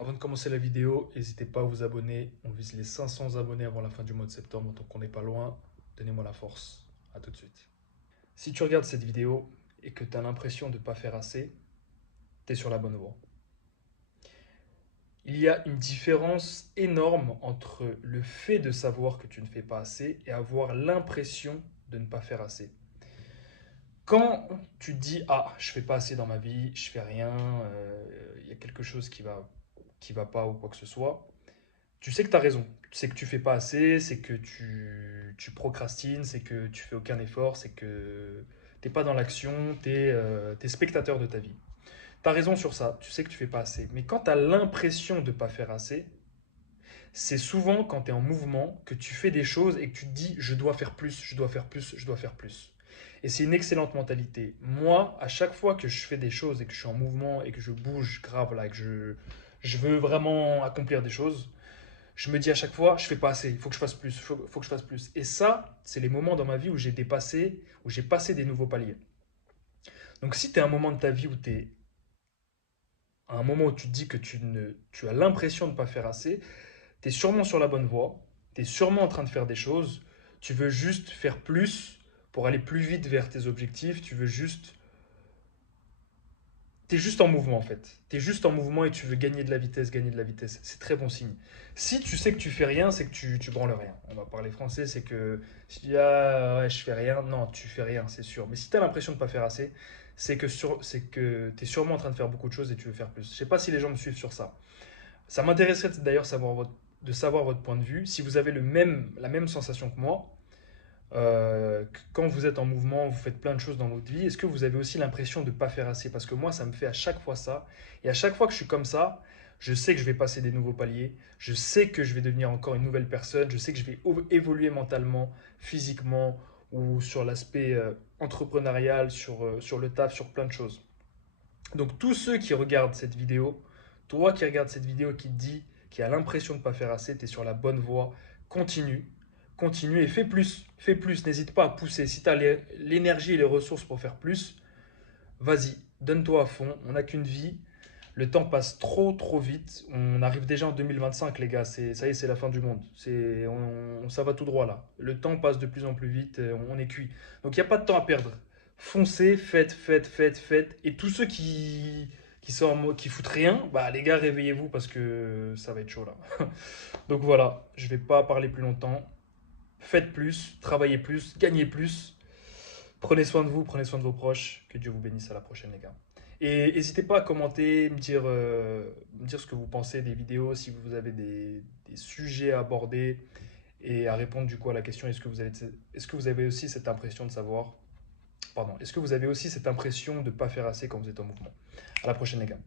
Avant de commencer la vidéo, n'hésitez pas à vous abonner. On vise les 500 abonnés avant la fin du mois de septembre, donc on n'est pas loin. Donnez-moi la force. À tout de suite. Si tu regardes cette vidéo et que tu as l'impression de ne pas faire assez, tu es sur la bonne voie. Il y a une différence énorme entre le fait de savoir que tu ne fais pas assez et avoir l'impression de ne pas faire assez. Quand tu te dis ah, je fais pas assez dans ma vie, je fais rien, il y a quelque chose qui va pas ou quoi que ce soit, tu sais que tu as raison. Tu sais que tu fais pas assez, c'est que tu procrastines, c'est que tu fais aucun effort, c'est que t'es pas dans l'action, t'es spectateur de ta vie. Tu as raison sur ça, tu sais que tu fais pas assez. Mais quand tu as l'impression de pas faire assez, c'est souvent quand tu es en mouvement que tu fais des choses et que tu te dis je dois faire plus, je dois faire plus, je dois faire plus. Et c'est une excellente mentalité. Moi, à chaque fois que je fais des choses et que je suis en mouvement et que je bouge grave là, et que je veux vraiment accomplir des choses, je me dis à chaque fois, je fais pas assez, il faut que je fasse plus, faut que je fasse plus. Et ça, c'est les moments dans ma vie où j'ai dépassé, où j'ai passé des nouveaux paliers. Donc si tu es à un moment de ta vie où tu es à un moment où tu te dis que tu as l'impression de ne pas faire assez, tu es sûrement sur la bonne voie, tu es sûrement en train de faire des choses, tu veux juste faire plus pour aller plus vite vers tes objectifs, T'es juste en mouvement en fait. T'es juste en mouvement et tu veux gagner de la vitesse, gagner de la vitesse. C'est très bon signe. Si tu sais que tu fais rien, c'est que tu branles rien. On va parler français, c'est que si tu dis ah ouais, je fais rien, non, tu fais rien, c'est sûr. Mais si tu as l'impression de ne pas faire assez, c'est que tu es sûrement en train de faire beaucoup de choses et tu veux faire plus. Je sais pas si les gens me suivent sur ça. Ça m'intéresserait d'ailleurs de savoir votre point de vue. Si vous avez la même sensation que moi, quand vous êtes en mouvement, vous faites plein de choses dans votre vie, est-ce que vous avez aussi l'impression de ne pas faire assez? Parce que moi, ça me fait à chaque fois ça. Et à chaque fois que je suis comme ça, je sais que je vais passer des nouveaux paliers, je sais que je vais devenir encore une nouvelle personne, je sais que je vais évoluer mentalement, physiquement ou sur l'aspect entrepreneurial, sur le taf, sur plein de choses. Donc tous ceux qui regardent cette vidéo, toi qui regardes cette vidéo qui te dit, qui a l'impression de ne pas faire assez, tu es sur la bonne voie, continue, continue et fais plus, n'hésite pas à pousser. Si tu as l'énergie et les ressources pour faire plus, vas-y, donne-toi à fond, on n'a qu'une vie, le temps passe trop vite, on arrive déjà en 2025 les gars, ça y est, c'est la fin du monde, ça va tout droit là, le temps passe de plus en plus vite, on est cuit. Donc il n'y a pas de temps à perdre, foncez, faites, et tous ceux qui foutent rien, bah les gars réveillez-vous parce que ça va être chaud là. Donc voilà, je vais pas parler plus longtemps, faites plus, travaillez plus, gagnez plus, prenez soin de vous, prenez soin de vos proches. Que Dieu vous bénisse. À la prochaine, les gars. Et n'hésitez pas à commenter, me dire ce que vous pensez des vidéos, si vous avez des sujets à aborder et à répondre du coup à la question est-ce que vous avez aussi cette impression de savoir, pardon, est-ce que vous avez aussi cette impression de ne pas faire assez quand vous êtes en mouvement? À la prochaine, les gars.